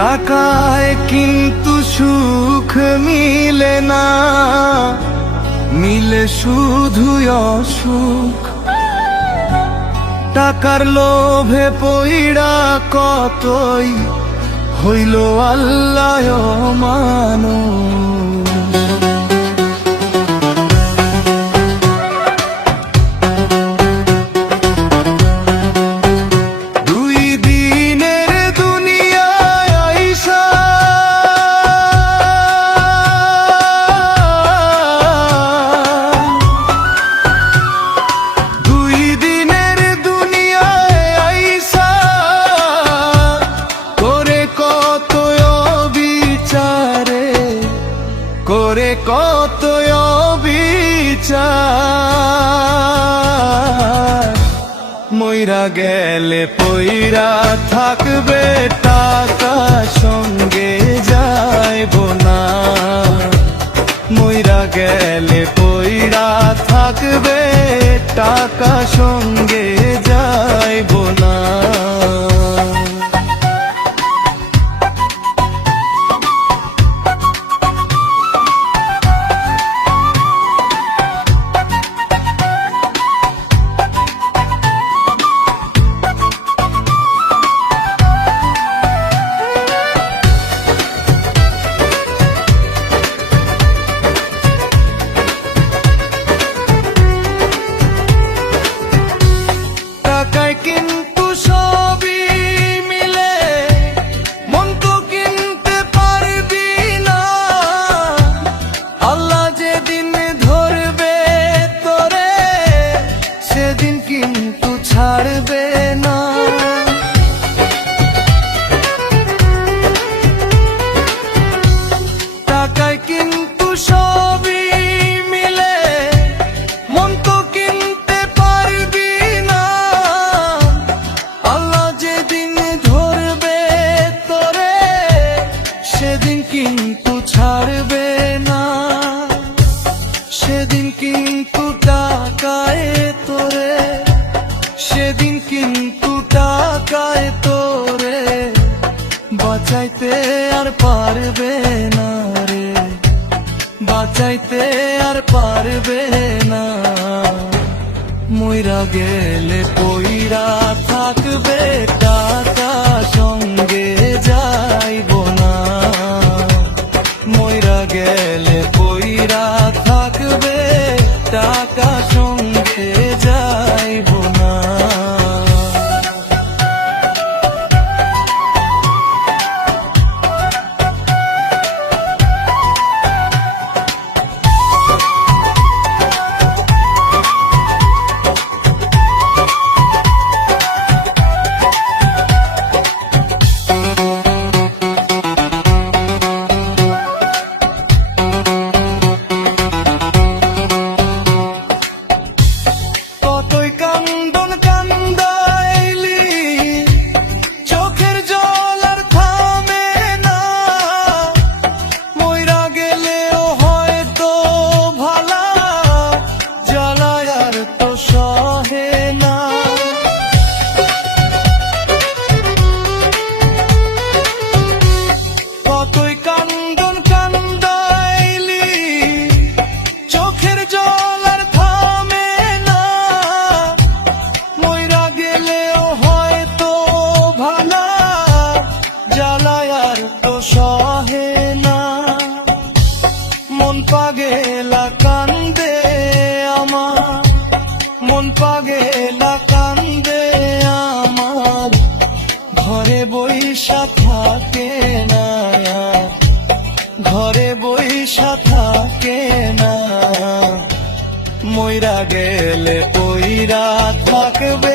টাকায় কিন্তু সুখ মিলে না, মিলে শুধু অসুখ। টাকার লোভে পইড়া কতই হইল আল্লাহ মানুষ। করে কত বিচার, মইরা গেলে পইরা থাকবে টাকা সঙ্গে যাইব না। মইরা গেলে পইরা থাকবে টাকা সঙ্গে যাইব না। কিন্তু সবই মিলে মন তো কিনতে পারবি না। আল্লাহ যেদিন ধরবে তোরে সেদিন কিন্তু ছাড়বে না। টাকায় কিন্তু সবই মিলে মন তো কিনতে পারবি না। সেদিন কিন্তু ছাড়বে না। সেদিন কিন্তু টাকায় তোরে, সেদিন কিন্তু টাকায় তোরে বাঁচাইতে আর পারবে না রে, বাঁচাইতে আর পারবে না। মইরা গেলে পইরা থাকবে টাকা সঙ্গে যাইব না। মইরা গেলে পইরা থাকবে টাকা সঙ্গে যাইব না। মন পাগেলা কান্দে আমার, মন পাগেলা কান্দে আমার। ঘরে বইসা থাকে না, ঘরে বইসা থাকে না। মইরা গেলে পইরা থাকবে